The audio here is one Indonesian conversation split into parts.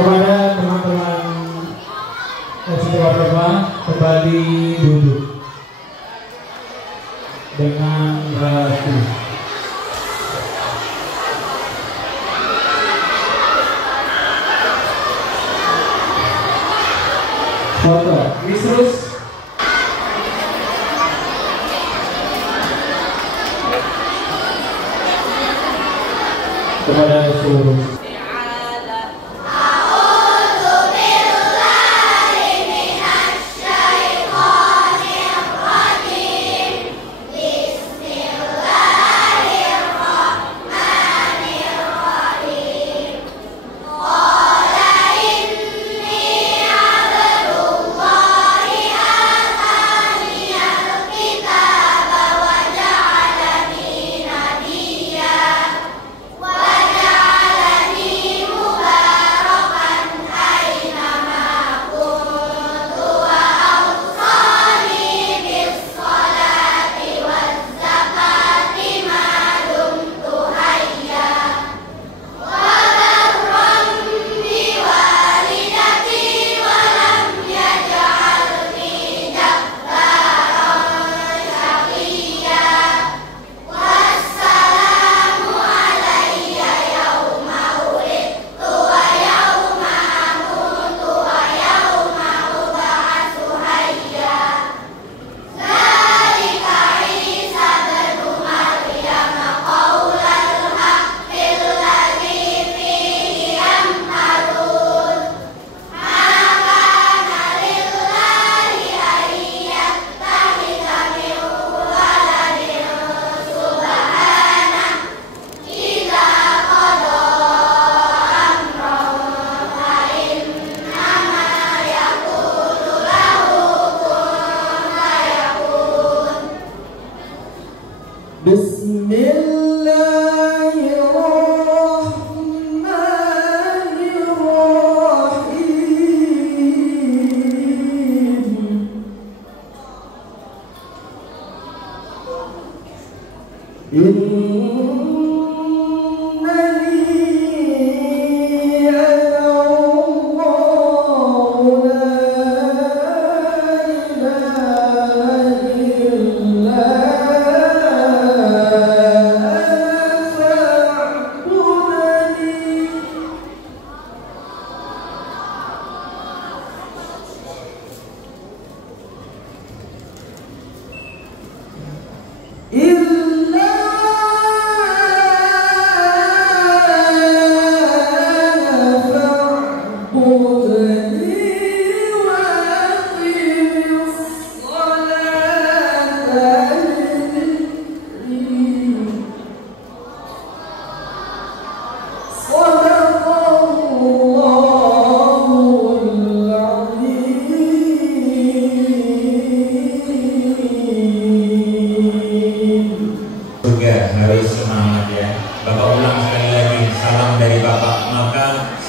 Kepada teman-teman Warga kembali duduk dengan rapi. Foto Yesus. Kepada seluruh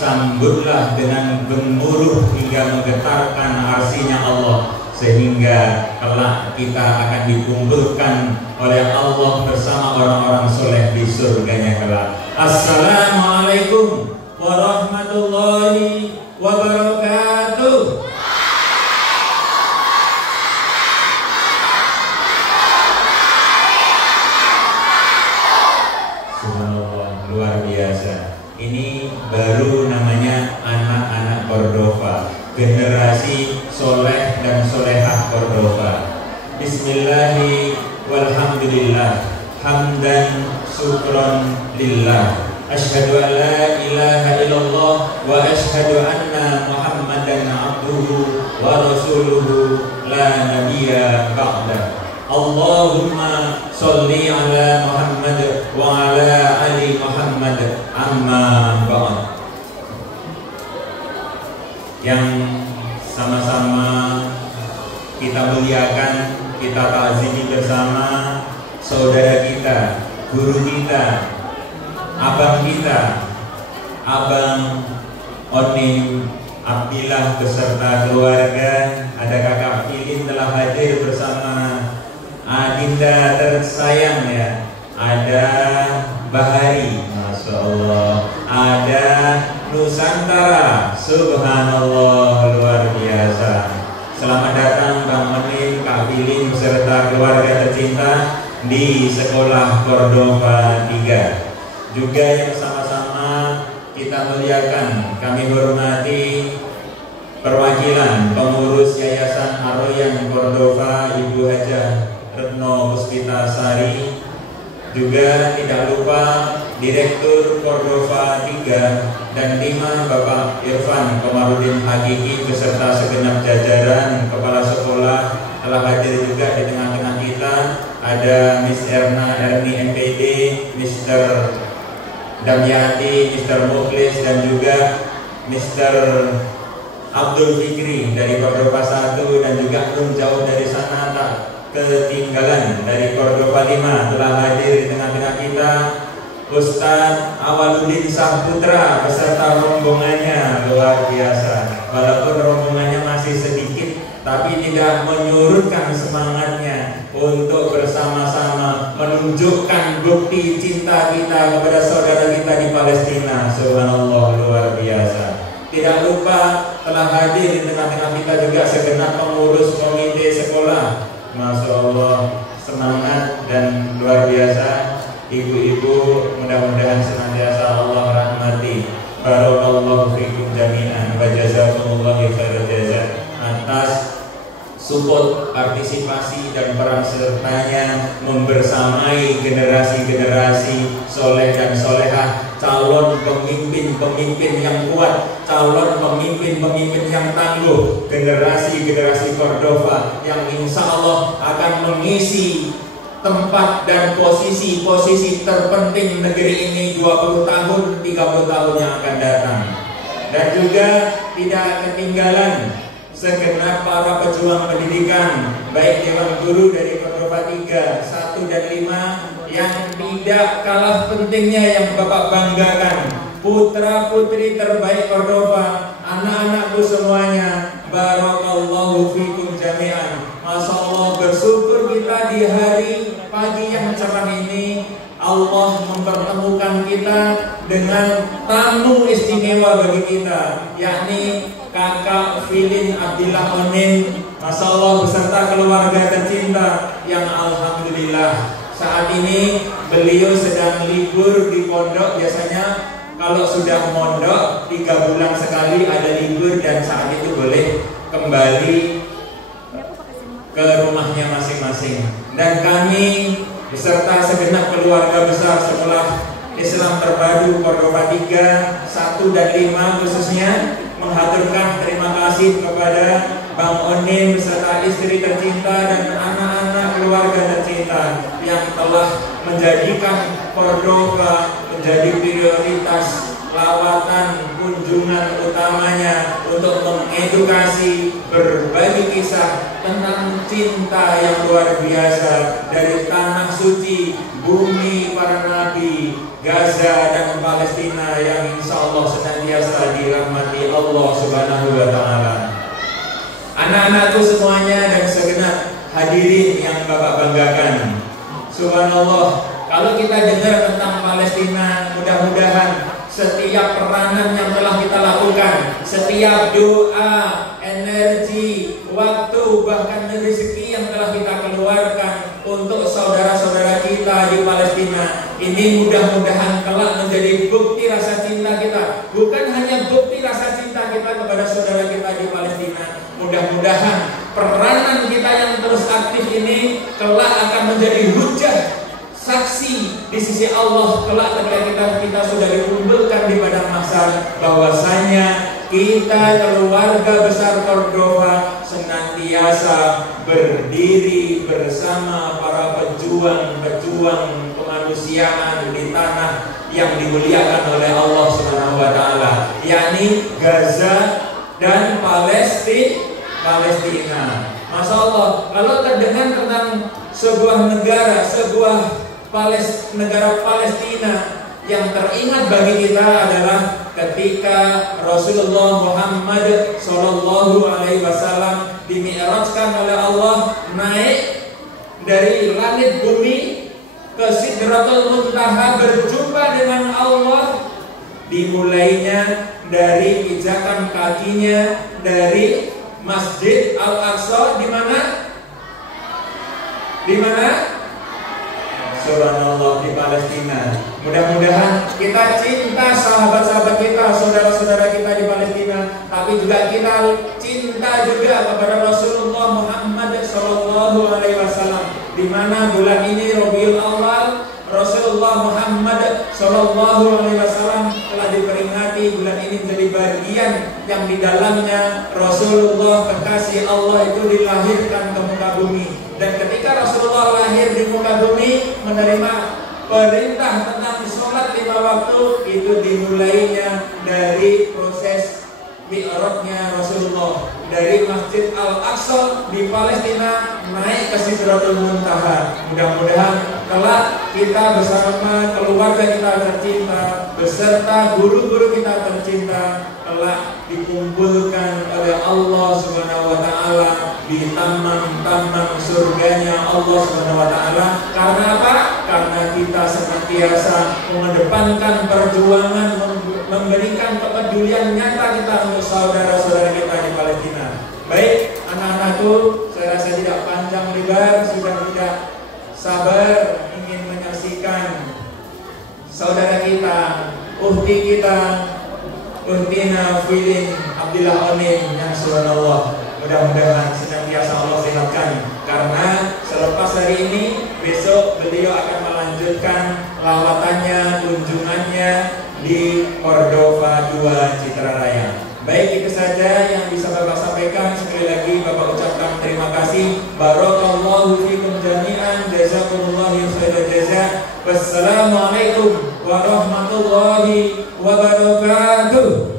sambutlah dengan gemuruh hingga menggetarkan arsinya Allah, sehingga kelak kita akan dikumpulkan oleh Allah bersama orang-orang soleh di surganya kelak. Assalamualaikum warahmatullahi wabarakatuh. Subhanallah, luar biasa. Ini baru namanya anak-anak Cordova, generasi soleh dan solehah Cordova. Bismillahi walhamdulillah, hamdan syukron lillah, asyhadu an la ilaha illallah wa asyhadu anna muhammadan abduhu wa rasuluhu la nabiyya ba'dah. Allahumma sholli ala Muhammad wa ala ali Muhammad, amma ba'd. Yang sama-sama kita muliakan, kita ta'zimi bersama saudara kita, guru kita, abang kita, Abang Onim Abdillah beserta keluarga. Ada kakak Filin telah hadir bersama adinda tersayang ya. Ada Bahari, Masya Allah. Ada Nusantara. Subhanallah, luar biasa. Selamat datang Bang Menin, Kak Bilin beserta keluarga tercinta di Sekolah Cordova 3. Juga yang sama-sama kita muliakan, kami hormati perwakilan pengurus Yayasan Aroyan Cordova Ibu Hajah Retno Puspitasari. Juga tidak lupa Direktur Cordova 3 dan 5 Bapak Irfan Komarudin Hakiki beserta segenap jajaran kepala sekolah telah hadir juga di tengah-tengah kita. Ada Miss Erna Erni MPD, Mr. Damyati, Mr. Mukhlis, dan juga Mr. Abdul Fikri dari Cordova 1, dan juga belum jauh dari sana tak ketinggalan dari Cordova 5 telah hadir di tengah-tengah kita Ustadz Awaludin Saputra beserta rombongannya. Luar biasa, walaupun rombongannya masih sedikit tapi tidak menyurutkan semangatnya untuk bersama-sama menunjukkan bukti cinta kita kepada saudara kita di Palestina. Subhanallah, luar biasa. Tidak lupa telah hadir di tengah-tengah kita juga segenap pengurus komite sekolah. Masya Allah, semangat dan luar biasa. Ibu-ibu mudah-mudahan senantiasa Allah rahmati. Barakallahu fikum jami'an wa jazakumullahu khairal jazaa atas support, partisipasi dan peran sertanya membersamai generasi-generasi soleh dan solehah, calon pemimpin-pemimpin yang kuat, calon pemimpin-pemimpin yang tangguh, generasi-generasi Cordova yang insya Allah akan mengisi tempat dan posisi-posisi terpenting negeri ini 20 tahun, 30 tahun yang akan datang. Dan juga tidak ketinggalan segenap para pejuang pendidikan, baik Dewan Guru dari Cordova 3, 1 dan 5, yang tidak kalah pentingnya yang Bapak banggakan, putra-putri terbaik Cordova, anak-anakku semuanya. Barakallahu fikum jami'an. Masya Allah, bersyukur kita di hari pagi yang cerah ini Allah mempertemukan kita dengan tamu istimewa bagi kita, yakni Kakak Filin Abdillah Onin, Masya Allah, beserta keluarga tercinta yang alhamdulillah saat ini beliau sedang libur di pondok. Biasanya kalau sudah mondok 3 bulan sekali ada libur, dan saat itu boleh kembali ke rumahnya masing-masing. Dan kami beserta segenap keluarga besar Sekolah Islam Terpadu Cordova 3, 1 dan 5 khususnya menghaturkan terima kasih kepada Bang Onin beserta istri tercinta dan anak-anak keluarga tercinta yang telah menjadikan Cordova menjadi prioritas lawatan kunjungan utamanya untuk mengedukasi, berbagi kisah tentang cinta yang luar biasa dari tanah suci, bumi para nabi, Gaza dan Palestina yang insya Allah senantiasa dirahmati Allah Subhanahu wa Ta'ala. Anak-anakku semuanya dan segenap hadirin yang Bapak banggakan, subhanallah, kalau kita dengar tentang Palestina, mudah-mudahan setiap peranan yang telah kita lakukan, setiap doa, energi, waktu, bahkan rezeki yang telah kita keluarkan untuk saudara-saudara kita di Palestina, ini mudah-mudahan kelak menjadi bukti rasa cinta kita. Bukan hanya bukti rasa cinta kita kepada saudara kita di Palestina, mudah-mudahan peranan kita yang terus aktif ini kelak akan menjadi hujah, saksi di sisi Allah kelak ketika kita sudah dikumpulkan di padang mahsyar bahwasanya kita keluarga besar Cordova senantiasa berdiri bersama para pejuang-pejuang kemanusiaan di tanah yang dimuliakan oleh Allah Subhanahu wa Ta'ala, yakni Gaza dan Palestina. Masya Allah, kalau terdengar tentang sebuah negara, negara Palestina, yang teringat bagi kita adalah ketika Rasulullah Muhammad Sallallahu Alaihi Wasallam dimi'rajkan oleh Allah naik dari langit bumi ke Sidratul Muntaha berjumpa dengan Allah. Dimulainya dari pijakan kakinya dari Masjid Al-Aqsa di mana? Di mana? Subhanallah, di Palestina. Mudah-mudahan kita cinta sahabat-sahabat kita, saudara-saudara kita di Palestina, tapi juga kita cinta juga kepada Rasulullah Muhammad SAW. Di mana bulan ini Rabiul Awal, Rasulullah Muhammad SAW telah diperingati. Bulan ini menjadi bagian yang di dalamnya Rasulullah kekasih Allah itu dilahirkan ke muka bumi. Dan ketika Rasulullah lahir di muka bumi, menerima perintah tentang sholat 5 waktu, itu dimulainya dari proses mi'rajnya Rasulullah dari Masjid Al-Aqsa di Palestina naik ke Sidratul Muntaha. Mudah-mudahan kelak kita bersama keluarga kita tercinta beserta guru-guru kita tercinta kelak dikumpulkan oleh Allah Subhanahu wa taala di taman-taman surganya Allah Subhanahu wa taala. Karena apa? Karena kita senantiasa mengedepankan perjuangan, memberikan kepedulian nyata kita untuk saudara-saudara kita di Palestina. Baik, anak-anakku, saya rasa tidak panjang lebar, sudah tidak sabar ingin menyaksikan saudara kita, uhti kita, uhtina Filin Abdillah Onim yang subhanallah. Mudah-mudahan senantiasa Allah sehatkan, karena selepas hari ini besok beliau akan melanjutkan lawatannya, kunjungannya di Cordova 2 Citra Raya. Baik, itu saja yang bisa Bapak sampaikan. Sekali lagi Bapak ucapkan terima kasih. Barakallahu fikum jami'an, jazakumullahu khairan jazaa. Wassalamualaikum warahmatullahi wabarakatuh.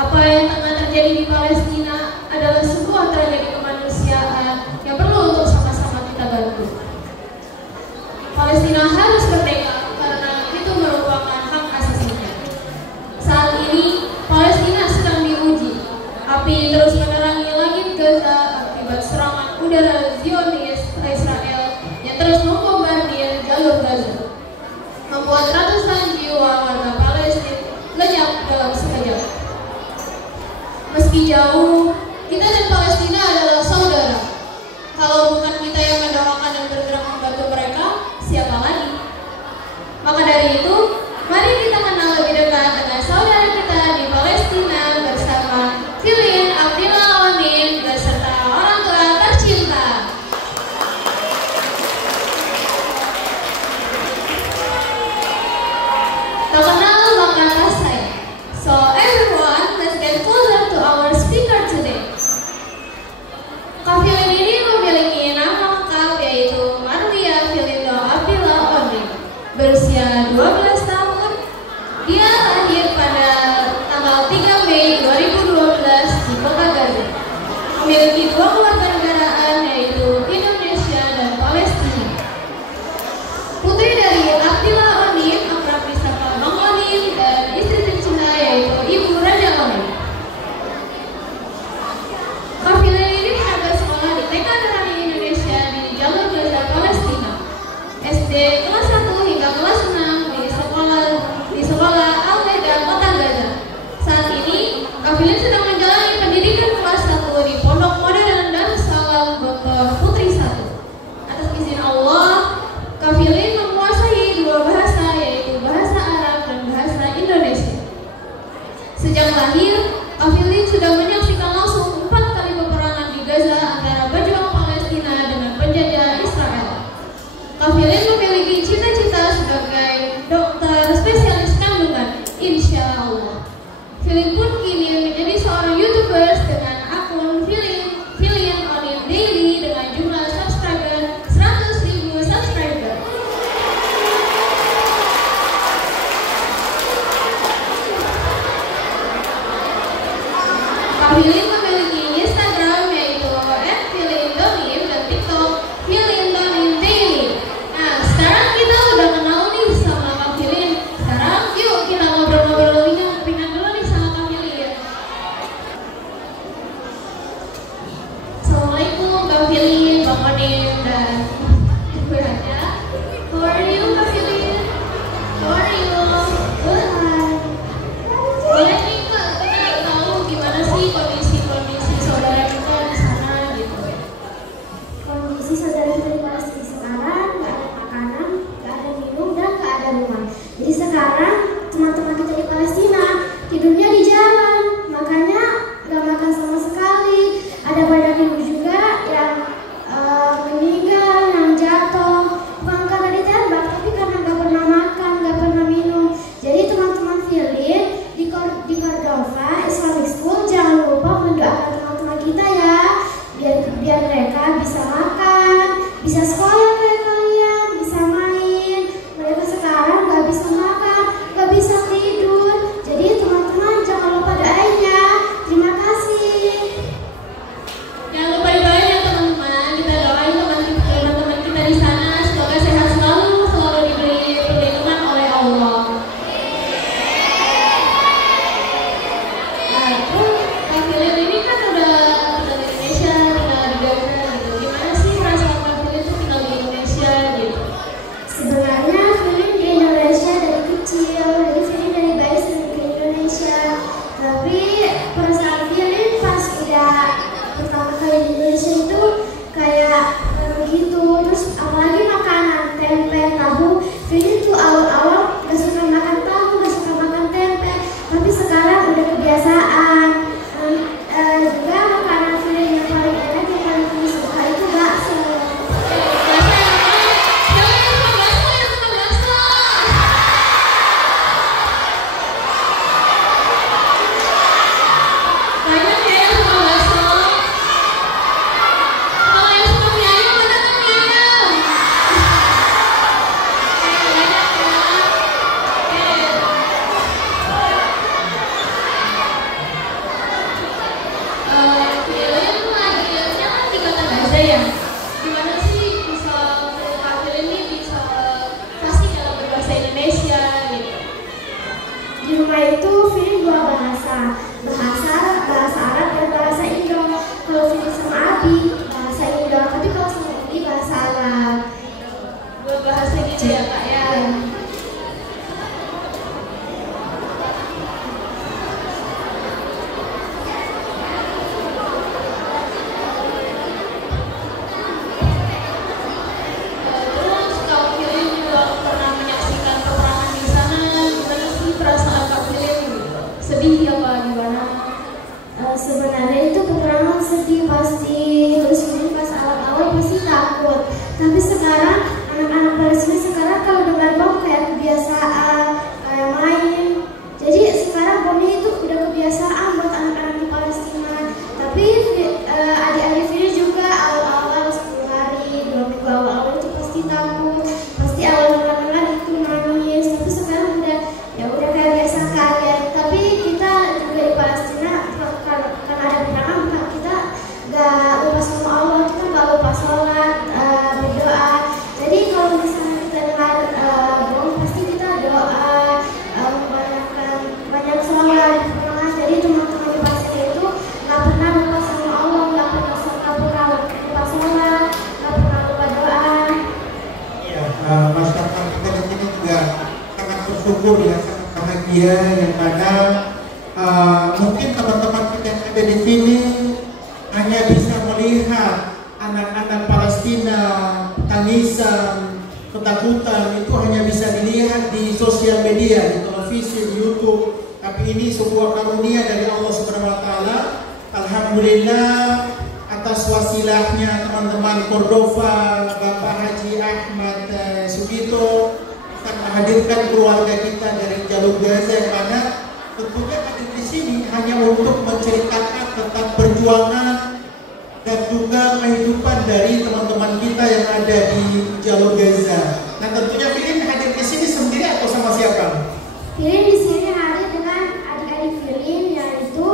Apa yang tengah terjadi di Palestina adalah sebuah tragedi kemanusiaan yang perlu untuk sama-sama kita bantu. Palestina harus merdeka karena itu merupakan hak asasinya. Saat ini Palestina sedang diuji. Api terus menerangi langit Gaza akibat serangan udara Zionis Israel yang terus membombardir jalur Gaza, membuat ratusan jiwa warga Palestina lenyap dalam sekejap. Meski jauh, kita dan Palestina adalah saudara. Kalau bukan kita yang mendoakan dan bergerak membantu mereka, siapa lagi? Maka dari itu, mari kita kenal lebih dekat dengan saudara kita di Palestina bersama Filin Abdillah Onim beserta orang tua tercinta. Tak kenal maka tak sayang. So everyone, let's get closer to our speaker today. Sejak lahir, Kafilin sudah menyaksikan langsung 4 kali peperangan di Gaza antara pejuang Palestina dengan penjajah Israel. Kafilin memiliki cita-cita sebagai dokter spesialis kandungan, insya Allah. Filin pun kini menjadi seorang YouTuber dengan akun Filin Onin Daily dengan jumlah subscriber 100.000 subscriber. Kafilin memiliki Instagram yaitu @filindonin dan TikTok Filindonin Daily. Nah, sekarang kita udah kenal nih sama Kafilin. Sekarang yuk kita ngobrol-ngobrol ringan dulu nih sama Kafilin. Assalamualaikum Kafilin, Bang Onin dan Ibu Raja. How are you Kafilin? How are you? Good. Boleh nih Kak, kita tahu gimana sih kondisi saudara kita di sana gitu. Kondisi saudara kita di Palestina sekarang nggak ada makanan, nggak ada minum, dan nggak ada rumah. Jadi sekarang teman-teman kita di Palestina tidurnya di jalan, makanya nggak makan sama sekali. Ada banyak ibu juga yang meninggal, yang jatuh, bukan karena ditembak, tapi karena nggak pernah makan, nggak pernah minum. Jadi teman-teman Filin di Cordova Islamic School jangan lupa mendoakan teman-teman kita ya, biar mereka bisa makan, bisa sekolah kayak kalian, bisa main. Mereka sekarang nggak bisa makan, nggak bisa tidur. Jadi teman-teman jangan lupa doain ya. Terima kasih. Jangan lupa didoain ya teman-teman. Kita doain teman-teman kita di sana semoga sehat selalu diberi perlindungan oleh Allah. Nah, terus Kafilin ini kan udah tinggal di Indonesia, tinggal di Gaza gitu. Gimana sih perasaan Kafilin tuh tinggal di Indonesia gitu? Sebenarnya Filin di Indonesia dari kecil, jadi Filin dari bayi sering ke Indonesia. Tapi perasaan Filin pas udah pertama kali di Indonesia itu kayak begitu. Terus apalagi makanan tempe, tahu. Filin tuh awal-awal gak suka makan tahu, gak suka makan tempe. Tapi sekarang udah kebiasaan. Juga makanan Filin yang paling enak yang paling Filin suka itu bakso. Banyak ya yang suka bakso. Kalau yang suka mie ayam mana tuh mie ayam? Banyak ya. Filin lahirnya kan di kota Gaza ya. Gimana sih bisa Kafilin ini bisa pasti dalam berbahasa Indonesia gitu? Di rumah itu Filin dua bahasa Arab dan bahasa Indo. Kalau Filin sama Abi bahasa Indo, tapi kalau sama Abi bahasa Arab. Dua bahasa gitu ya Kak ya. Terus Kafilin juga pernah menyaksikan peperangan di sana. Gimana sih perasaan Kafilin? Sedih ya Kak, gimana? Sebenarnya itu peperangan sedih pasti, terus Filin pas awal-awal pasti takut. Tapi sekarang anak-anak Palestina sekarang kalau dengar bom kayak kebiasaan, kayak main. Jadi sekarang bomnya itu udah kebiasaan buat anak-anak di Palestina. Tapi adik-adik Filin juga awal-awal 10 hari, 2 minggu awal itu pasti takut, pasti awal dengar itu nangis. Tapi sekarang udah kayak biasa kalian. Tapi kita juga di Palestina karena ada peperangan kita gak lupa sama Allah, kita gak lupa sholat, berdoa. Jadi kalau misalnya kita dengar bom pasti kita doa, banyak sholat, jadi teman-teman di Palestina itu gak pernah lupa sama Allah, gak pernah lupa sholat, gak pernah lupa doa. Ya, masyarakat kita di sini juga sangat bersyukur ya, sangat bahagia yang mana mungkin teman-teman kita yang ada di sini hanya bisa melihat anak-anak Palestina tangisan, ketakutan itu hanya bisa dilihat di sosial media, di televisi, di YouTube, tapi ini sebuah karunia dari Allah Subhanahu wa taala. Alhamdulillah atas wasilahnya teman-teman Cordova, Bapak Haji Ahmad Sugito akan menghadirkan keluarga kita dari jalur Gaza yang mana tentunya hadir di sini hanya untuk menceritakan tentang perjuangan dan juga kehidupan dari teman-teman kita yang ada di jalur Gaza. Nah, tentunya Filin hadir di sini sendiri atau sama siapa? Filin di sini hadir dengan adik-adik Filin yaitu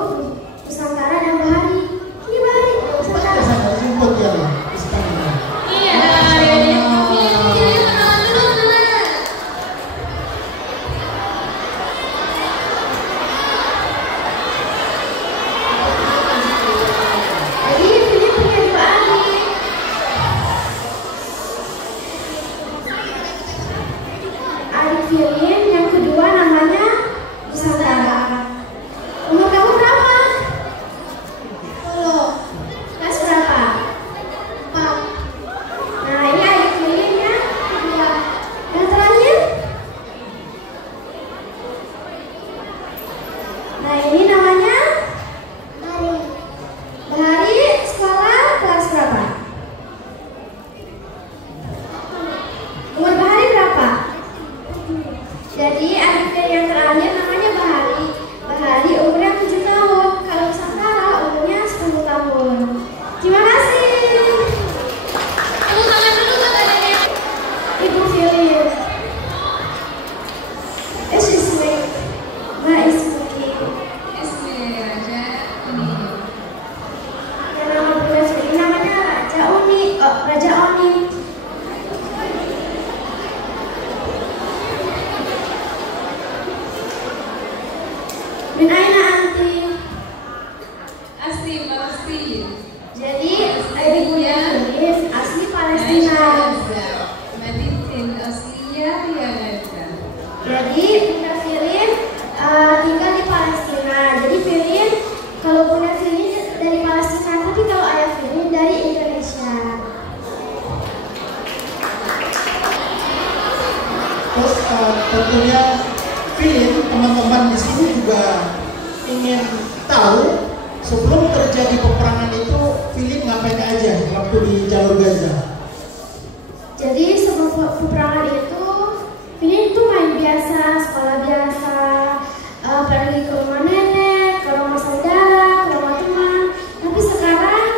Nusantara dan Bahari. Ini Bahari, Nusantara. Sama jemput ya, Iya, adik-adik. Filin kenalan dulu, kenalan. Jadi Filin punya dua adik. Adik Filin yang kedua namanya Nusantara. Umur kamu berapa? 10. Kelas berapa? 4. Nah, ini adik Filin yang kedua. Yang terakhir? Nah, ini namanya Bahari. Bahari sekolah kelas berapa? Umur Bahari berapa? Jadi adik Filin yang terakhir namanya Bahari. Bahari umurnya 7 tahun. Kalau Nusantara umurnya 10 tahun. Terima kasih. Tepuk tangan dulu buat adik-adik. Ibu Filin. Excuse me. Mbak Ismi. Raja Uni. Yang nama Bunda Filin namanya Raja Uni. Oh, Raja Oni. Min aina anti? Asli Palestina. Jadi ibunya Filin asli Palestina. Madinah Asliyah ya Gaza. Jadi Bunda Filin tinggal di Palestina. Jadi Filin kalau Bunda Filin dari Palestina, tapi kalau ayah Filin dari Indonesia. Terus tentunya Filin, teman-teman di sini juga ingin tahu sebelum terjadi peperangan itu Filin ngapain aja waktu di jalur Gaza? Jadi sebelum peperangan itu Filin tuh main biasa, sekolah biasa, pergi ke rumah nenek, ke rumah saudara, ke rumah teman. Tapi sekarang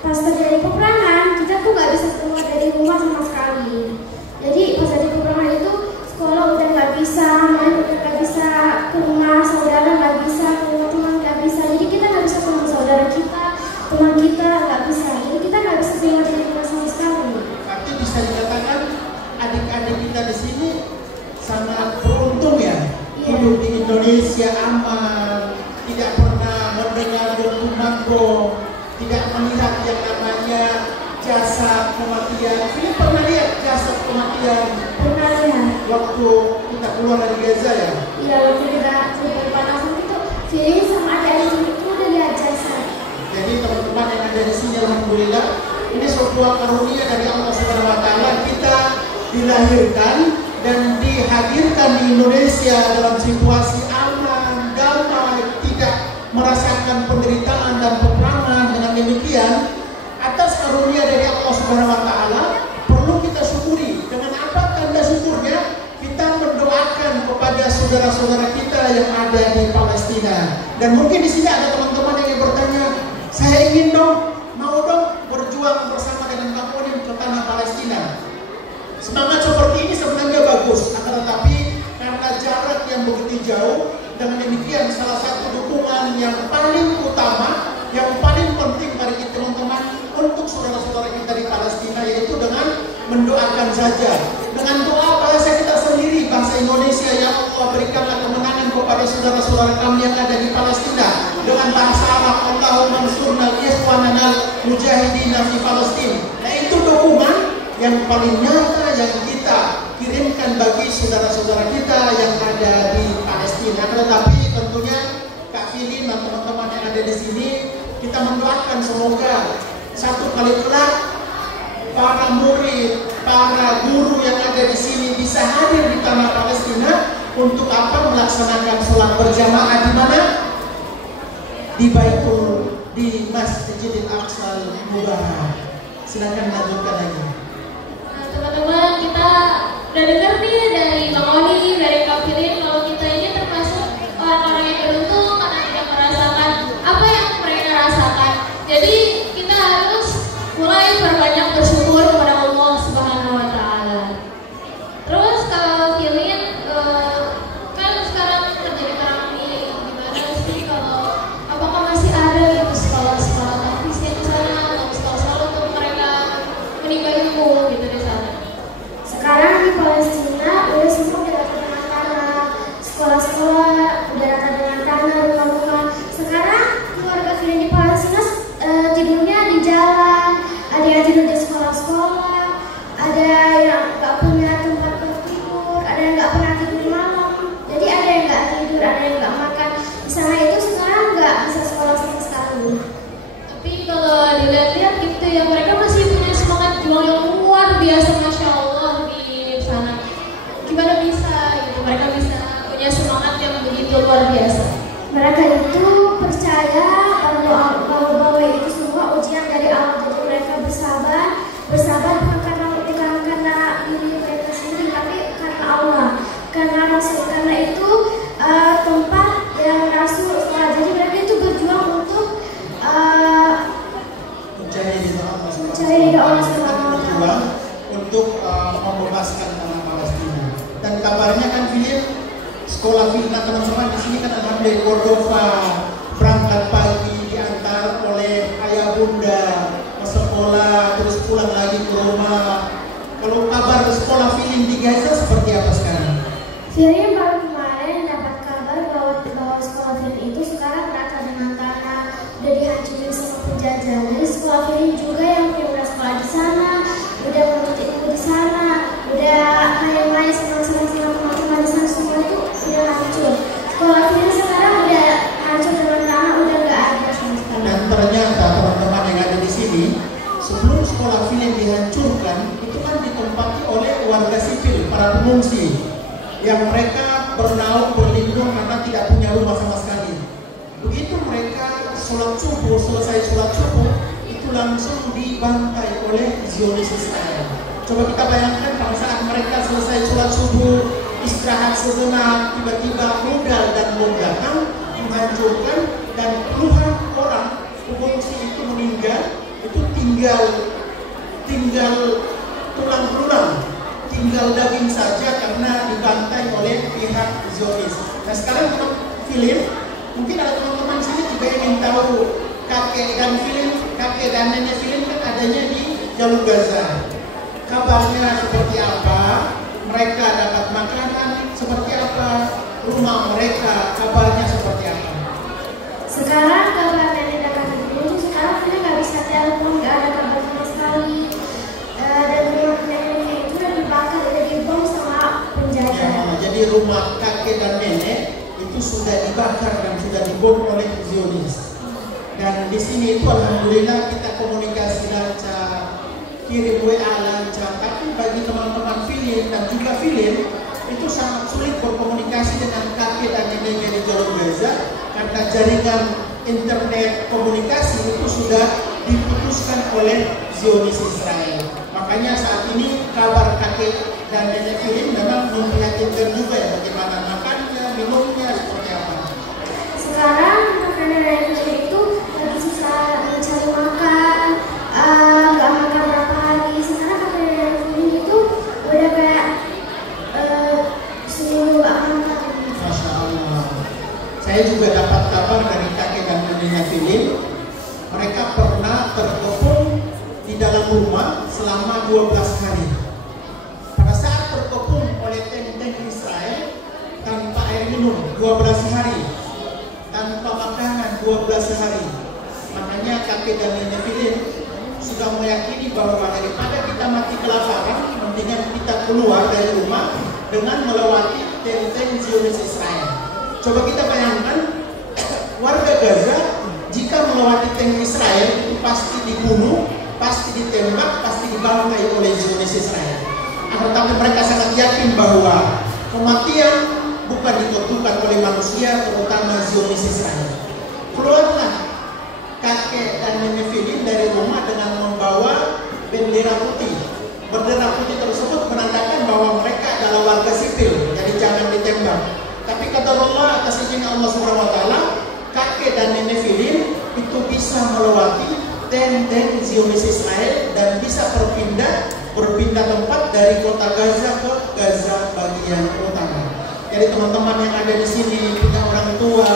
pas terjadi peperangan kita tuh nggak bisa keluar dari rumah sama sekali. Jadi pas ada peperangan itu sekolah udah nggak bisa, main udah nggak bisa, ke rumah saudara nggak bisa, ke rumah teman nggak bisa. Jadi kita nggak bisa ke rumah saudara kita, teman kita nggak bisa. Jadi kita nggak bisa keluar dari rumah sama sekali. Berarti bisa dikatakan adik-adik kita di sini sangat beruntung ya, Iya. hidup di Indonesia aman, tidak pernah mendengar dentuman bom, tidak melihat yang namanya jasad kematian. Filin pernah lihat jasad kematian Benar ya? waktu kita keluar dari Gaza ya? Iya, waktu kita berpanasan itu Filin sama adik-adik itu udah lihat jasad. Jadi teman-teman yang ada di sini, alhamdulillah, ini sebuah karunia dari Allah Subhanahu wa taala, kita dilahirkan dan dihadirkan di Indonesia dalam situasi aman, damai, tidak merasakan penderitaan dan peperangan. Dengan demikian, atas karunia dari Allah Subhanahu wa taala perlu kita syukuri. Dengan apa tanda syukurnya? Kita mendoakan kepada saudara-saudara kita yang ada di Palestina. Dan mungkin di sini ada teman-teman yang bertanya, saya ingin dong, mau dong berjuang bersama dengan Bang Onim ke tanah Palestina. Semangat seperti ini sebenarnya bagus, akan tetapi karena jarak yang begitu jauh, dengan demikian salah satu dukungan yang paling utama, yang paling penting bagi teman-teman untuk saudara-saudara kita di Palestina, yaitu dengan mendoakan saja. Dengan doa bahasa kita sendiri, bahasa Indonesia, yang Allah berikanlah kemenangan kepada saudara-saudara kami yang ada di Palestina. Dengan bahasa Arab, Allahumma ansurna ikhwanana mujahidina fi Palestina. Nah, itu dukungan yang paling nyata yang kita kirimkan bagi saudara-saudara kita yang ada di Palestina. Tetapi tentunya Kak Filin dan teman-teman yang ada di sini, kita mendoakan semoga satu kali kelak para murid, para guru yang ada di sini bisa hadir di tanah Palestina untuk apa? Melaksanakan sholat berjamaah di mana? Di Masjidil Aqsa Mubarak. Silakan lanjutkan lagi. Nah, teman-teman, kita udah dengar nih dari Bang Oni, dari Kak Filin, kalau kita ini termasuk orang-orang yang beruntung karena tidak merasakan apa yang mereka rasakan. Jadi kita harus mulai perbanyak bersyukur kepada Allah Subhanahu wa Ta'ala. Terus kalau Filin, kan sekarang terjadi perang di gimana sih, kalau apakah masih ada gitu sekolah-sekolah tahfiz di sana atau sekolah-sekolah untuk mereka menimba ilmu gitu di sana? Sekarang di Palestina udah semua dirata dengan tanah, sekolah-sekolah udah rata dengan tanah, rumah-rumah. Sekarang keluarga Filin di Palestina tidurnya di jalan, ada yang tidur di sekolah-sekolah, ada yang nggak punya tempat tidur, ada yang nggak pernah tidur malam. Jadi ada yang nggak tidur, ada yang nggak makan. Di sana itu sekarang nggak bisa sekolah sama sekali. Tapi kalau dilihat-lihat gitu ya, mereka masih punya semangat juang yang luar biasa, Masya Allah di sana. Gimana bisa gitu, mereka bisa punya semangat yang begitu luar biasa? Mereka itu percaya bahwa itu semua ujian dari Allah. Jadi mereka bersabar bukan karena diri mereka sendiri, tapi karena Allah, karena Rasul. Karena itu tempat yang Rasul sekolah. Jadi mereka itu berjuang untuk Mencari ridha Allah Subhanahu wa Ta'ala, untuk membebaskan tanah Palestina. Dan kabarnya kan Filin, sekolah Filin teman-teman di sini kan alhamdulillah Cordova berangkat pagi diantar oleh ayah bunda ke sekolah, terus pulang lagi ke rumah. Kalau kabar sekolah Filin di Gaza seperti apa sekarang? Filin baru kemarin dapat kabar bahwa sekolah Filin itu sekarang rata dengan tanah, udah dihancurin sama penjajah. Jadi sekolah Filin juga yang punya sekolah di sana, udah menuntut ilmu di sana, udah main-main senang-senang sama teman-teman di sana, semua itu udah hancur. Sekolah Filin sekarang udah hancur dengan tanah, udah nggak ada sama sekali. Dan ternyata teman-teman yang ada di sini, sebelum sekolah Filin dihancurkan, itu kan ditempati oleh warga sipil, para pengungsi, yang mereka bernaung berlindung karena tidak punya rumah sama sekali. Begitu mereka selesai sholat subuh, itu langsung dibantai oleh Zionis Israel. Coba kita bayangkan pada saat mereka selesai sholat subuh, istirahat sejenak, tiba-tiba rudal dan bom datang menghancurkan, dan puluhan orang pengungsi itu meninggal. Itu tinggal tulang belulang, tinggal daging saja karena dibantai oleh pihak Zionis. Nah sekarang teman Filin, mungkin ada teman-teman sini juga ingin tahu kakek dan nenek Filin kan adanya di jalur Gaza. Kabarnya seperti apa? Mereka dapat makanan seperti apa? Rumah mereka kabarnya seperti apa? Sekarang kabar nenek dan kakek dulu, sekarang Filin nggak bisa telepon, nggak ada kabar sama sekali. Dan rumah nenek itu udah dibakar, udah dibom sama penjajah. Ya, jadi rumah kakek dan nenek itu sudah dibakar dan sudah dibom oleh Zionis. Dan di sini itu alhamdulillah kita komunikasi lancar, kirim WA lancar. Tapi bagi teman-teman Filin dan juga Filin itu sangat sulit berkomunikasi dengan kakek dan neneknya di jalur Gaza karena jaringan internet komunikasi itu sudah diputuskan oleh Zionis Israel. Makanya saat ini kabar kakek dan nenek Filin memang memprihatinkan juga ya, bagaimana makannya, minumnya, seperti apa. Sekarang makanan nenek itu lagi susah mencari makan, nggak makan berapa hari. Sekarang kakek nenek itu udah kayak seminggu nggak makan. Masya Allah. Saya juga dapat kabar dari kakek dan neneknya Filin. Mereka pernah terkepung di dalam rumah selama 12 hari. Pada saat terkepung oleh tank Israel tanpa air minum 12 hari, tanpa makanan 12 hari. Makanya kakek dan nenek Filin sudah meyakini bahwa daripada kita mati kelaparan, mendingan kita keluar dari rumah dengan melewati tank Zionis Israel. Coba kita bayangkan, warga Gaza jika melewati tank Israel itu pasti dibunuh, pasti ditembak, pasti dibantai oleh Zionis Israel. Tetapi mereka sangat yakin bahwa kematian bukan ditentukan oleh manusia, terutama Zionis Israel. Keluarlah kakek dan nenek Filin dari rumah dengan membawa bendera putih. Bendera putih tersebut menandakan bahwa mereka adalah warga sipil, jadi jangan ditembak. Tapi kata Allah, atas izin Allah SWT, kakek dan nenek Filin itu bisa melewati ten-ten Zionis Israel dan bisa berpindah tempat dari kota Gaza ke Gaza bagian utara. Jadi teman-teman yang ada di sini punya orang tua,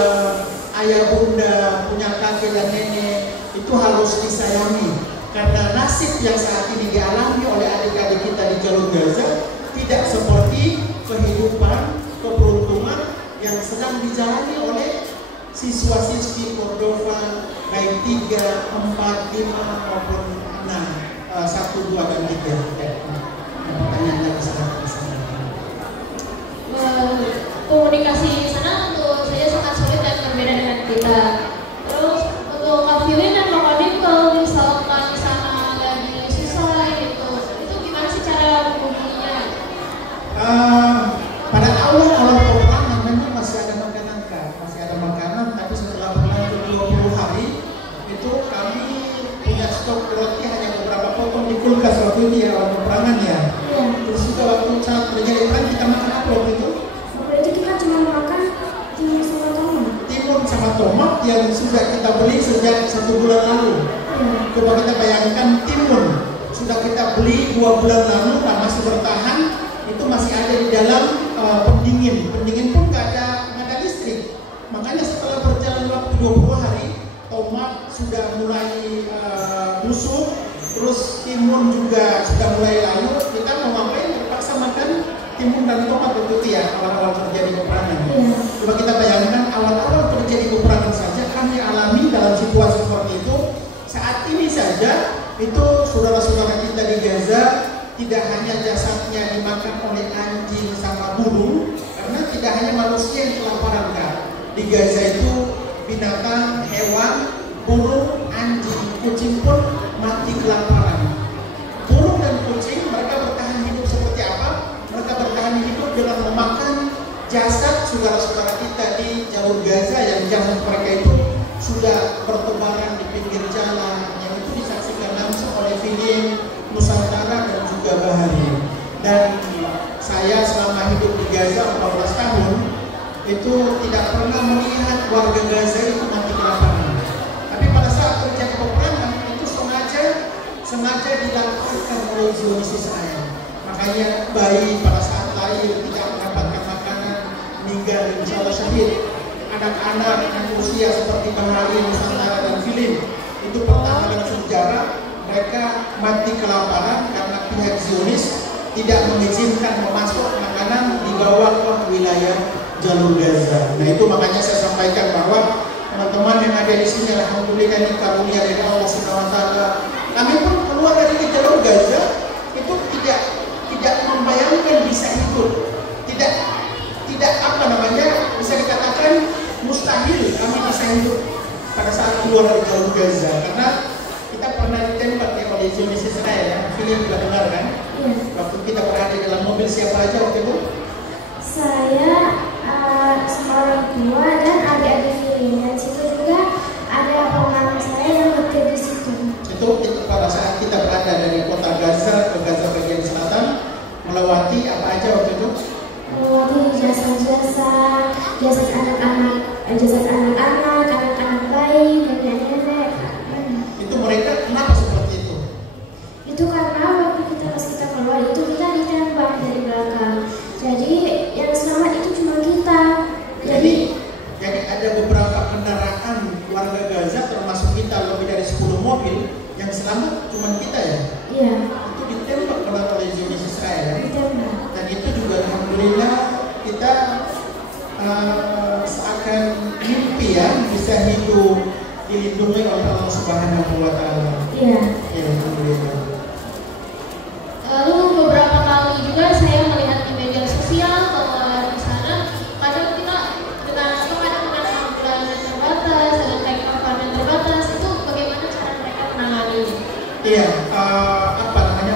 ayah bunda, punya kakek dan nenek, itu harus disayangi. Karena nasib yang saat ini dialami oleh adik-adik kita di jalur Gaza tidak seperti kehidupan, keberuntungan yang sedang dijalani oleh siswa-siswi Cordova baik 3, 4, 5 maupun 6, 1, 2, dan 3. Pertanyaannya bisa komunikasi di sana untuk saya sangat sulit dan berbeda dengan kita. Terus untuk Kak Filin dan Kak Adip, kalau misalkan di sana lagi susah gitu, itu gimana sih cara menghubunginya? Pada awal peperangan memang masih ada makanan, Kak. Masih ada makanan, tapi setelah berlanjut 20 hari itu kami punya stok roti hanya beberapa potong di kulkas waktu itu ya, awal peperangan ya. Terus juga waktu saat terjadi perang kita makan apa waktu itu? Waktu itu kita cuma makan timun sama tomat. Timun sama tomat yang sudah kita beli sejak 1 bulan lalu. Coba kita bayangkan, timun sudah kita beli 2 bulan lalu dan masih bertahan, itu masih ada di dalam pendingin pun nggak ada listrik. Makanya setelah berjalan waktu 20 hari, tomat sudah mulai busuk, terus timun juga sudah mulai layu. Kita mau ngapain? Terpaksa makan timun dan tomat waktu itu ya, awal-awal terjadi peperangan. Coba kita bayangkan, awal-awal terjadi peperangan saja kami alami dalam situasi seperti itu. Saat ini saja itu saudara-saudara kita di Gaza tidak hanya jasadnya dimakan oleh anjing sama burung, karena tidak hanya manusia yang kelaparan, Kak. Di Gaza itu binatang, hewan, burung, anjing, kucing pun mati kelaparan. Burung dan kucing mereka bertahan hidup seperti apa? Mereka bertahan hidup dengan memakan jasad saudara-saudara kita di jalur Gaza yang jasad mereka itu sudah bertebaran di pinggir jalan, yang itu disaksikan langsung oleh Filin, Nusantara, dan juga Bahari. Dan saya selama hidup di Gaza 14 tahun itu tidak pernah melihat warga Gaza itu mati kelaparan. Tapi pada saat terjadi peperangan itu sengaja dilakukan oleh Zionis Israel. Makanya bayi pada saat lahir tidak mendapatkan makanan, meninggal insya Allah syahid. Anak-anak yang usia seperti Bahari, Nusantara, dan Filin itu pertama dalam sejarah mereka mati kelaparan karena pihak Zionis tidak mengizinkan memasuk makanan dibawa ke wilayah jalur Gaza. Nah itu makanya saya sampaikan bahwa teman-teman yang ada di sini, alhamdulillah ini karunia dari Allah SWT. Kami pun keluar dari jalur Gaza itu tidak membayangkan bisa hidup, tidak apa namanya, bisa dikatakan mustahil kami bisa hidup pada saat keluar dari jalur Gaza, karena kita pernah ditembak ya oleh Zionis Israel ya. Filin juga dengar kan? Waktu kita berada dalam mobil, siapa aja waktu itu? Saya sama orang tua dan adik-adik Filin. Dan situ juga ada pengalaman saya yang bekerja di situ. Itu pada saat kita berada dari kota Gaza ke Gaza bagian selatan, melewati apa aja waktu itu? Melewati jasad anak-anak, anak-anak bayi, nenek-nenek. Itu mereka kenapa seperti itu? Itu karena waktu pas kita keluar itu kita ditembak dari belakang. Jadi yang selamat itu cuma kita. Jadi ada beberapa kendaraan warga Gaza termasuk kita, lebih dari 10 mobil yang selamat cuma kita ya. Iya. Itu ditembak oleh Zionis Israel. Ditembak. Dan itu juga alhamdulillah kita seakan mimpi ya bisa hidup dilindungi oleh Allah Subhanahu wa Ta'ala. Iya. Ya, alhamdulillah. Lalu beberapa kali juga saya melihat di media sosial bahwa di sana kadang kita dengan ambulan yang terbatas, ada take cover yang terbatas, itu bagaimana cara mereka menangani? Iya,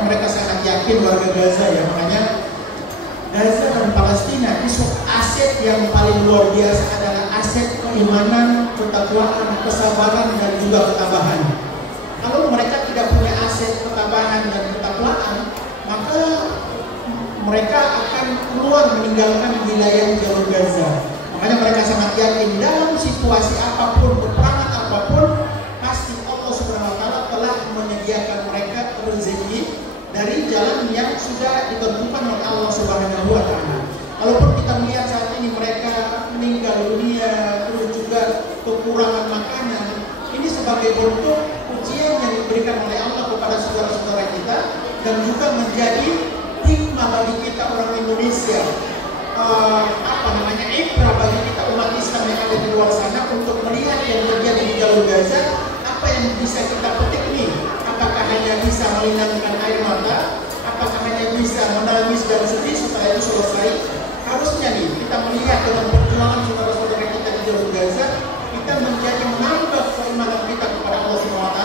mereka sangat yakin warga Gaza ya, makanya Gaza dan Palestina itu aset yang paling luar biasa adalah aset keimanan, ketakwaan, kesabaran, dan juga ketabahan. Kalau mereka tidak punya aset ketabahan dan ketakwaan, maka mereka akan keluar meninggalkan wilayah jalur Gaza. Makanya mereka sangat yakin dalam situasi apapun, peperangan apapun, pasti Allah Subhanahu wa Ta'ala telah menyediakan mereka rezeki dari jalan yang sudah ditentukan oleh Allah Subhanahu wa Ta'ala. Kalaupun kita melihat saat ini mereka meninggal dunia, terus juga kekurangan makanan, ini sebagai bentuk ujian yang diberikan oleh Allah kepada saudara-saudara kita, dan juga menjadi hikmah bagi kita orang Indonesia, ibrah bagi kita umat Islam yang ada di luar sana untuk melihat yang terjadi di jalur Gaza. Apa yang bisa kita petik nih? Apakah hanya bisa menghilangkan air mata? Apakah hanya bisa menangis dan sedih supaya itu selesai? Harusnya nih kita melihat dalam perjuangan saudara-saudara kita di jalur Gaza, kita menjadi menambah keimanan kita kepada Allah SWT,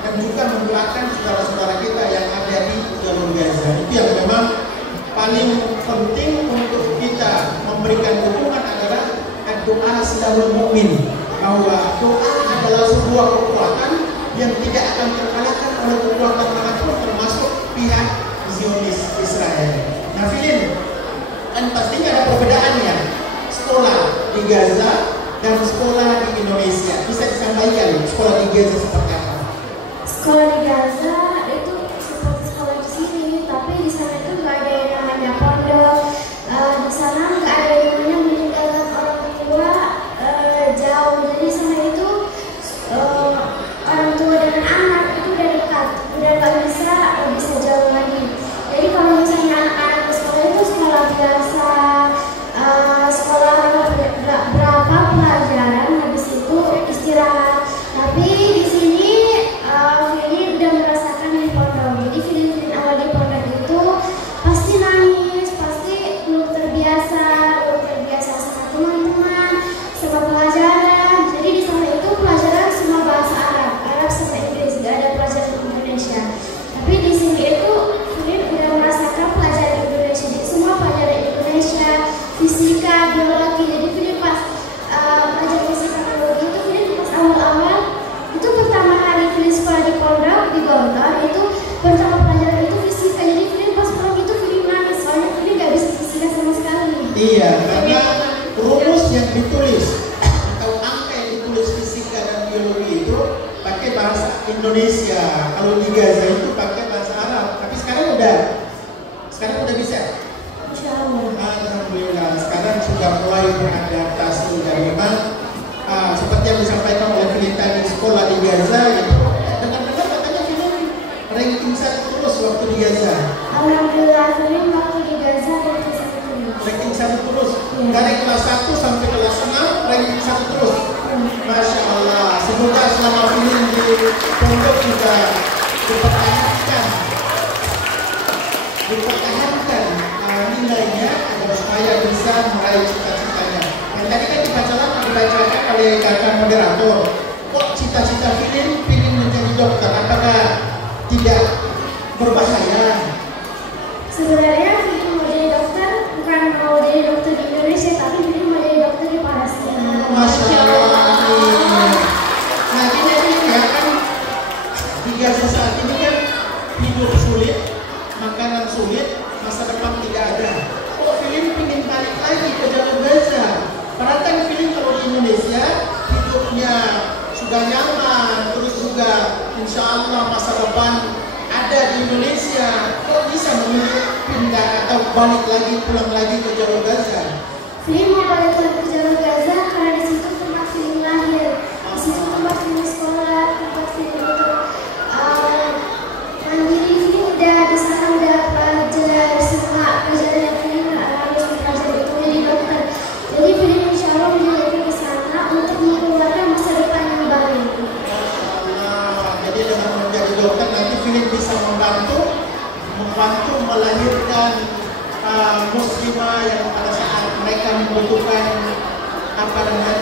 dan juga mendoakan saudara-saudara kita yang ada di jalur Gaza. Itu yang memang paling penting untuk kita memberikan dukungan adalah doa silahul mukmin, bahwa doa adalah sebuah kekuatan yang tidak akan terkalahkan oleh kekuatan manapun, termasuk pihak Zionis Israel. Nah, Filin, kan pastinya ada perbedaannya sekolah di Gaza dan sekolah di Indonesia. Bisa disampaikan sekolah di Gaza seperti apa? Sekolah di Gaza itu seperti sekolah di sini, tapi di sana itu nggak ada yang namanya pondok. Di sana nggak ada yang namanya meninggalkan orang tua jauh. Jadi di sana itu orang tua dan anak itu udah dekat, udah nggak bisa jauh lagi. Jadi kalau misalnya anak-anak ke sekolah itu sekolah biasa, sekolah berapa pelajaran, habis itu istirahat. Tapi di sini Filin udah merasakan di pondok. Jadi Filin awal di pondok itu pasti nangis, pasti belum terbiasa sama teman-teman, sama pelajaran. Jadi di sana itu pelajaran semua bahasa Arab sama Inggris, gak ada pelajaran Indonesia. Tapi di sini itu Filin udah merasakan pelajaran Indonesia. Jadi semua pelajaran Indonesia, fisika, biologi. Jadi Filin pas belajar fisika biologi itu Filin pas awal-awal itu pertama hari Filin sekolah di pondok di Gontor itu pertama pelajaran itu fisika. Jadi Filin pas pulang itu Filin nangis, soalnya Filin gak bisa fisika sama sekali. Iya, karena rumus yang ditulis atau angka yang ditulis fisika dan biologi itu pakai bahasa Indonesia. Kalau di Gaza itu pakai bahasa Arab. Tapi sekarang udah bisa. Insya Allah. Alhamdulillah, sekarang sudah mulai beradaptasi, dan memang seperti yang disampaikan oleh Filin tadi, sekolah di Gaza itu dengar-dengar katanya Filin ranking 1 terus waktu di Gaza. Alhamdulillah Filin waktu di Gaza Ranking 1 terus. Dari kelas 1 sampai kelas 6 ranking 1 terus. Masya Allah. Semoga selama Filin di pondok juga dipertahankan nilainya agar supaya bisa meraih cita-citanya. Yang tadi kan dibacakan oleh kakak moderator. Kok cita-cita Filin menjadi dokter? Apakah tidak berbahaya? Sebenarnya Filin mau jadi dokter bukan mau jadi dokter di Indonesia, tapi Filin mau jadi dokter di Palestina. Masya Allah. Nah ini ya kan di Gaza saat ini kan hidup sulit, makanan sulit, masa depan tidak ada. Kok Filin ingin balik lagi ke jalur Gaza? Padahal kan Filin kalau di Indonesia hidupnya sudah nyaman, terus juga insya Allah masa depan ada di Indonesia. Kok bisa memilih pindah atau balik lagi, pulang lagi ke jalur Gaza? Filin mau balik lagi ke jalur Gaza karena di situ tempat Filin lahir, di situ tempat Filin sekolah, tempat Filin itu mandiri. Filin udah di sana udah belajar semua pelajaran yang Filin harus belajar itu jadi dokter. Jadi Filin insya Allah menjadi ke sana untuk mengeluarkan masa depan yang baru. Jadi dengan menjadi dokter nanti Filin bisa membantu melahirkan muslimah yang pada saat mereka membutuhkan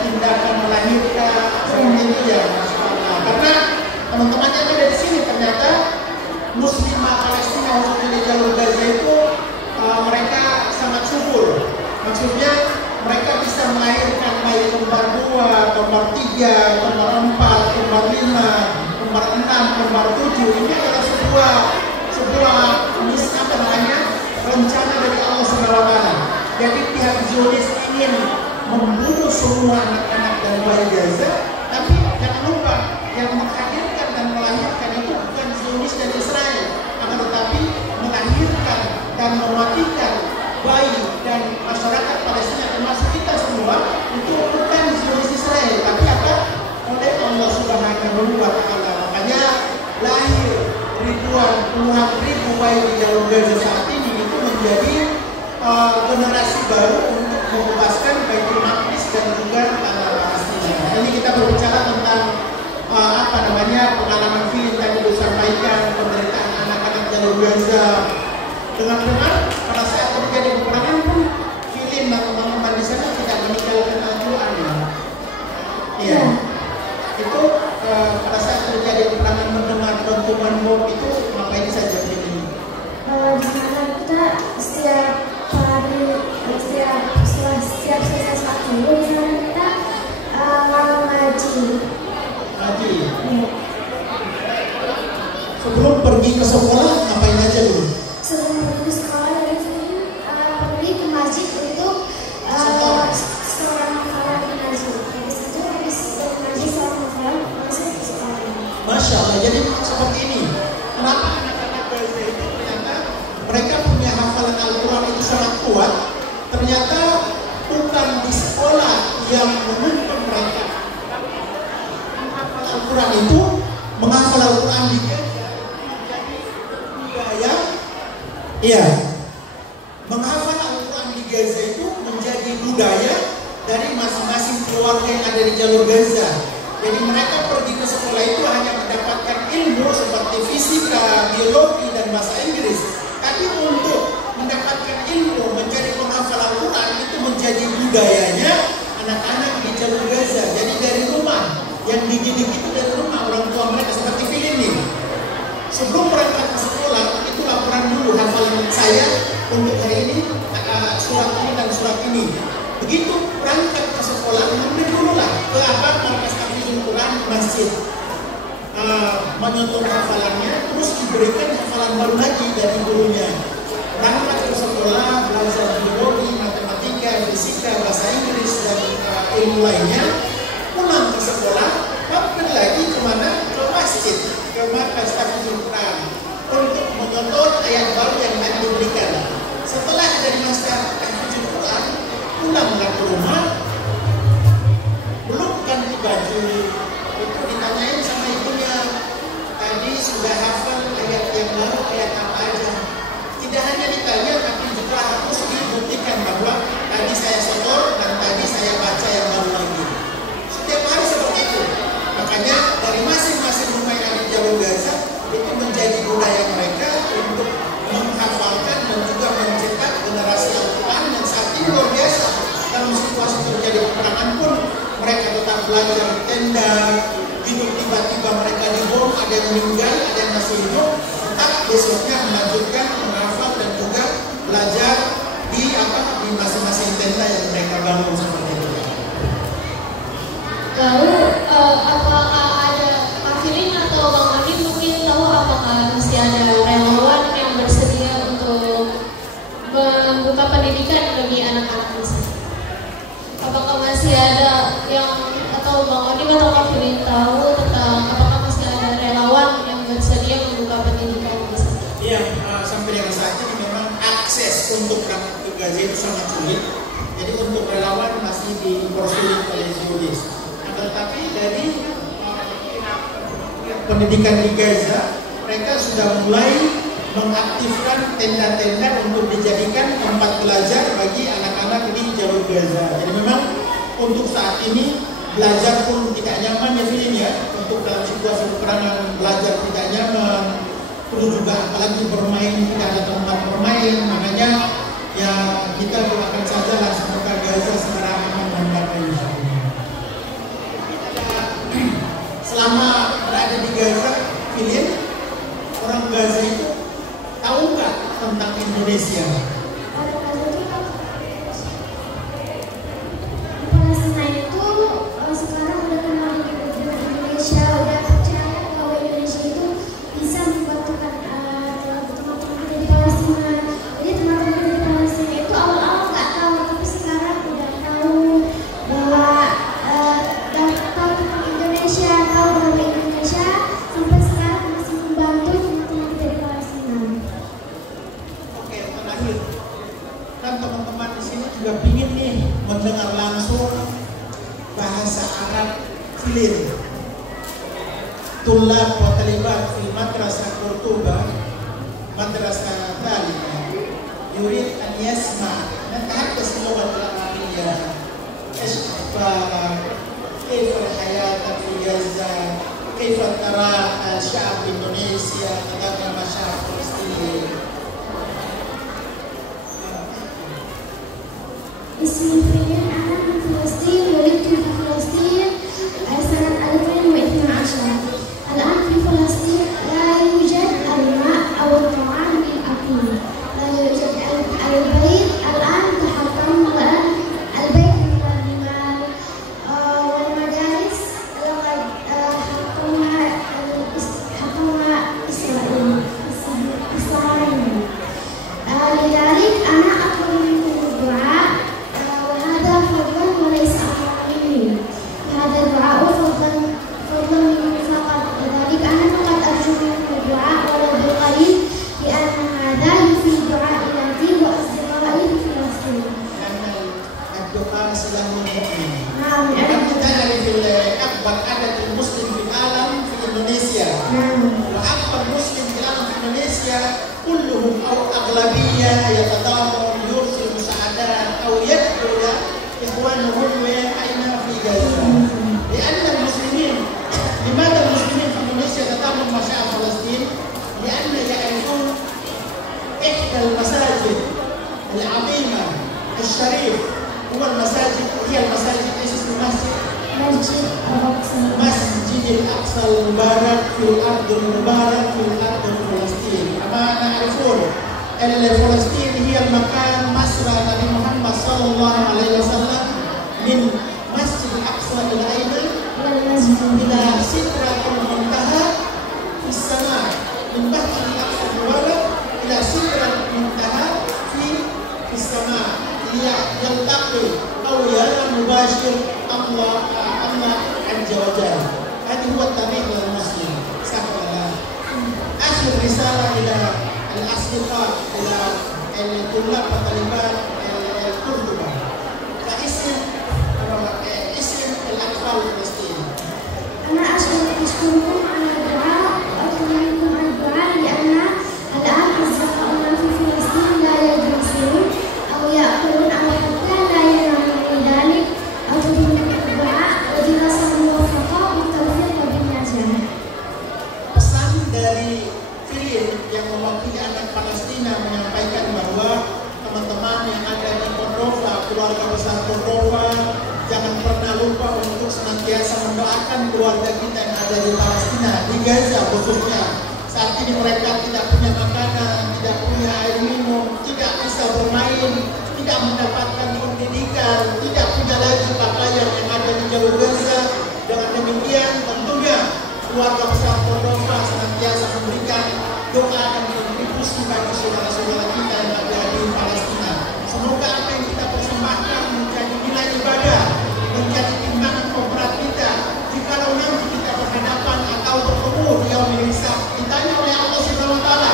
tindakan melahirkan seperti itu ya, Masya Allah. Karena teman-teman yang ada di sini ternyata muslimah Palestina khususnya di jalur Gaza itu mereka sangat subur. Maksudnya mereka bisa melahirkan bayi kembar 2, kembar 3, kembar 4, kembar 5, kembar 6, kembar 7. Ini adalah sebuah rencana dari Allah SWT. Jadi pihak Zionis ingin membunuh semua anak-anak dan bayi Gaza, tapi jangan lupa yang menghadirkan dan melahirkan itu bukan Zionis dan Israel, akan tetapi melahirkan dan mematikan bayi dan masyarakat Palestina termasuk kita semua itu bukan Zionis Israel, tapi apa? Oleh Allah Subhanahu wa Ta'ala. Makanya lahir ribuan, puluhan ribu bayi di jalur Gaza saat ini itu menjadi generasi baru untuk membebaskan Baitul Maqdis dan juga tanah Palestina. Ini kita berbicara tentang pengalaman film tadi disampaikan, penderitaan anak-anak jalur Gaza. Dengar-dengar pada saat terjadi peperangan pun film dan teman-teman di sana tidak meninggalkan Al-Quran. Iya. Itu pada saat terjadi peperangan mendengar dentuman bom itu ngapain saja film? Di sana kita setiap selesai sholat dulu di sana kita ngaji. Sebelum pergi ke sekolah ngapain aja dulu? Sebelum pergi ke sekolah pergi ke masjid untuk seorang hafalan ngaji. Habis itu habis ngaji seorang hafalan masuk ke sekolah. Masya Allah. Jadi seperti ini. Kenapa anak-anak Gaza itu ternyata mereka punya hafalan Al-Quran itu sangat kuat? Ternyata bukan di sekolah yang menuntun mereka. Menghafal Al-Quran itu, menghafal Al-Quran di Gaza menjadi budaya. Iya, menghafal Al-Quran di Gaza itu menjadi budaya dari masing-masing keluarga yang ada di jalur Gaza. Jadi mereka pergi ke sekolah itu hanya mendapatkan ilmu seperti fisika, biologi, dan bahasa Inggris. Tapi untuk mendapatkan ilmu menjadi penghafal Al-Quran itu menjadi budayanya anak-anak di jalur Gaza. Jadi dari rumah, yang dididik itu dari rumah orang tua mereka seperti film ini. Sebelum berangkat ke sekolah itu laporan dulu hafalan saya untuk hari ini, surat ini dan surat ini. Begitu berangkat ke sekolah, mampir dulu lah ke markas tahfidzul Quran masjid, menyontoh hafalannya, terus diberikan hafalan baru lagi dari gurunya. Berangkat ke sekolah, belajar biologi, matematika, fisika, bahasa Inggris, dan ilmu lainnya. Pulang ke sekolah, mampir lagi kemana? Ke masjid, ke markas tahfidzul Quran untuk menyontoh ayat baru yang akan diberikan. Setelah dari markas tahfidzul Quran, pulanglah ke rumah, belum ganti baju, itu ditanyain sama ibunya, tadi sudah hafal ayat yang baru, ayat apa aja. Tidak hanya ditanya, tapi juga harus dibuktikan bahwa tadi saya setor dan tadi saya baca yang baru lagi. Setiap hari seperti itu. Makanya dari masing-masing rumah yang ada di jalur Gaza itu menjadi budaya mereka untuk menghafalkan dan juga mencetak generasi Al-Quran yang saat ini luar biasa. Dalam situasi terjadi peperangan pun mereka tetap belajar di tenda, hidup tiba-tiba mereka dibom, ada yang meninggal, ada yang masih hidup, tetap besoknya melanjutkan menghafal dan juga belajar di masing-masing tenda yang mereka bangun seperti itu. Lalu apakah ada Kafilin atau Bang Adi mungkin tahu apakah masih ada relawan yang bersedia untuk membuka pendidikan bagi anak-anak di sana? Apakah masih ada yang atau Bang Adi atau Kafilin tahu tentang apakah masih ada relawan yang bersedia membuka pendidikan di sana? Iya, sampai dengan saat ini memang akses untuk berangkat ke Gaza itu sangat sulit. Jadi untuk relawan masih dipersulit oleh Zionis. Tetapi dari pendidikan di Gaza, mereka sudah mulai mengaktifkan tenda-tenda untuk dijadikan tempat belajar bagi anak-anak di jalur Gaza. Jadi memang untuk saat ini belajar pun tidak nyaman ya film ya. Untuk dalam situasi peperangan belajar tidak nyaman, perlu juga apalagi bermain tidak ada tempat bermain. Makanya ya kita doakan saja lah semoga Gaza segera aman dan damai. Selama berada di Gaza, film orang Gaza itu tahu nggak tentang Indonesia? Filin Tulab wa talibat fi madrasah Qurtuba madrasah Thalithah yurid an yasma natahaddas اللغة العربية كيف الحياة في غزة كيف ترى شعب إندونيسيا تقدم شعب فلسطين. اسمي فيلين، أنا من فلسطين، ولدت في فلسطين سنة 2012. الآن في فلسطين لا يوجد الماء أو الطعام بالأكل، لا يوجد البيت الآن تحطم، والآن البيت من الرمال والمدارس لقد حطمها إسرائيل. لذلك أنا أطلب منكم الدعاء، وهذا فضلا وليس أمرا مني، هذا الدعاء فضلا مني فقط. لذلك أنا فقط أرجو منكم الدعاء ولو بالقليل، لأن هذا يفيد دعاء إلهي وأصدقائي في فلسطين. الدعاء سلاح المؤمن. نعم. أنت تعرف أكبر عدد المسلم في العالم في إندونيسيا. نعم. وأكبر مسلم في العالم في إندونيسيا كلهم أو أغلبية يتضامن يرسل مساعدات أو يدعو إلى إخوانهم أين في غزة. لأن المسلمين، لماذا المسلمين في إندونيسيا يتضامن مع شعب فلسطين؟ لأن يعرفون إحدى المساجد العظيمة الشريف هو المساجد، هي المساجد ايش اسم المسجد؟ مسجد الأقصى. مسجد الأقصى المبارك في الأرض المبارك في الأرض فلسطين. كما نعرفون فلسطين هي المكان مسرى نبي محمد صلى الله عليه وسلم من مسجد الأقصى إلى أين؟ إلى سدرة المنتهى في السماء، من مسجد الأقصى المبارك إلى سدرة المنتهى في السماء يلتقي أو يرى مباشر الله عز وجل. هذا هو الطريق للمسلم. آخر رسالة إلى الأصدقاء، إلى الطلاب وطالبات قرطبة، فاسم الأطفال الفلسطينيين. أنا أشكركم على الدعاء وأطلب منكم الدعاء، لأن الآن أصدقائنا في فلسطين لا يدرسون أو يأكلون أو حتى لا ينامون. لذلك أطلب منكم الدعاء ودراسة موفقة بالتوفيق وبالنجاح. Pesan dari Filin yang mewakili anak Palestina menyampaikan bahwa teman-teman yang ada di Cordova, keluarga besar Cordova, jangan pernah lupa untuk senantiasa mendoakan keluarga kita yang ada di Palestina, di Gaza khususnya. Saat ini mereka tidak punya makanan, tidak punya air minum, tidak bisa bermain, tidak mendapatkan pendidikan, tidak punya lagi pakaian yang ada di jalur Gaza. Dengan demikian tentunya keluarga besar Cordova senantiasa memberikan doa dan kontribusi bagi saudara-saudara kita yang ada di Palestina. Semoga apa yang kita persembahkan menjadi nilai ibadah, menjadi timbangan pemberat kita. Jikalau nanti kita berhadapan atau bertemu di yaumil hisab, ditanya oleh Allah Subhanahu wa taala,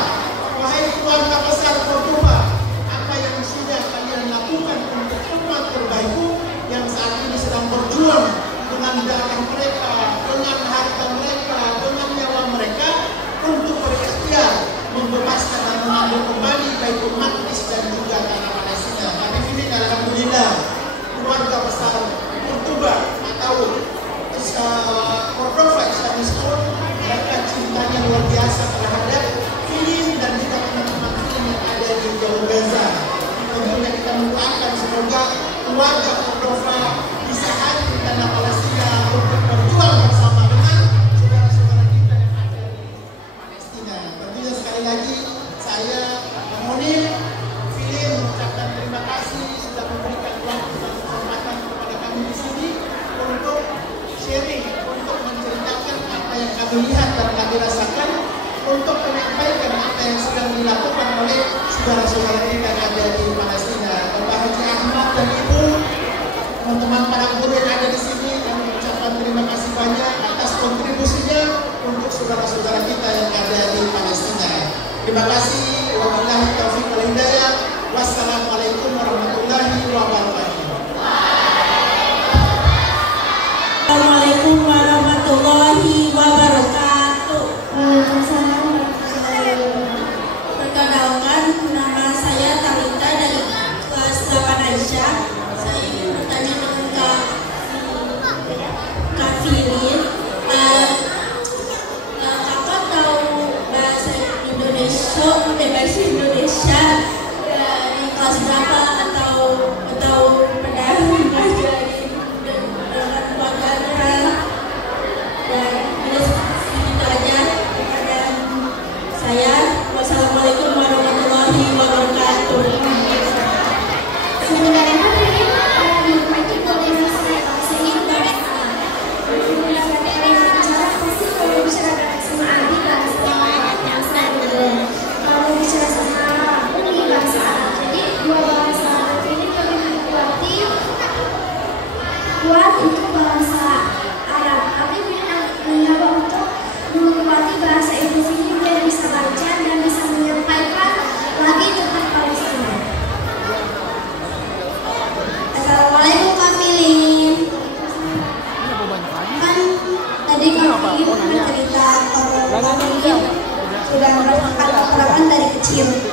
wahai keluarga besar Cordova, apa yang sudah kalian lakukan untuk umat terbaikku yang saat ini sedang berjuang dengan darah mereka, dengan harta mereka, dengan nyawa mereka untuk berikhtiar membebaskan dan mengambil kembali Baitul Maqdis dan juga tanah Palestina. Tapi ini alhamdulillah keluarga besar Qurtuba atau Cordova Islamic School, mereka cintanya luar biasa terhadap Filin dan juga teman-teman Filin yang ada di jalur Gaza. Tentunya kita mendoakan semoga keluarga Cordova bisa hadir di tanah Palestina untuk berjuang bersama dengan saudara-saudara kita yang ada di Palestina. Tentunya sekali lagi saya memohon Filin mengucapkan terima kasih sudah memberikan waktu dan kesempatan kepada kami di sini untuk sharing, untuk menceritakan apa yang kami lihat dan kami rasakan, untuk menyampaikan apa yang sedang dilakukan oleh saudara-saudara kita yang ada di Palestina. Bapak Haji Ahmad dan Ibu, teman-teman para guru yang ada di sini, kami mengucapkan terima kasih banyak atas kontribusinya untuk saudara-saudara kita yang ada di Palestina. Terima kasih. Wabillahi taufiq wal hidayah. Wassalamualaikum warahmatullahi wabarakatuh. Assalamualaikum warahmatullahi itu bahasa Arab, tapi mencoba untuk mengobati bahasa Inggris ini biar bisa baca dan bisa menyampaikan lagi tentang Palestina. Assalamualaikum Kak Filin. Kan tadi Kak Filin bercerita kalau Kak Filin sudah merasakan peperangan dari kecil.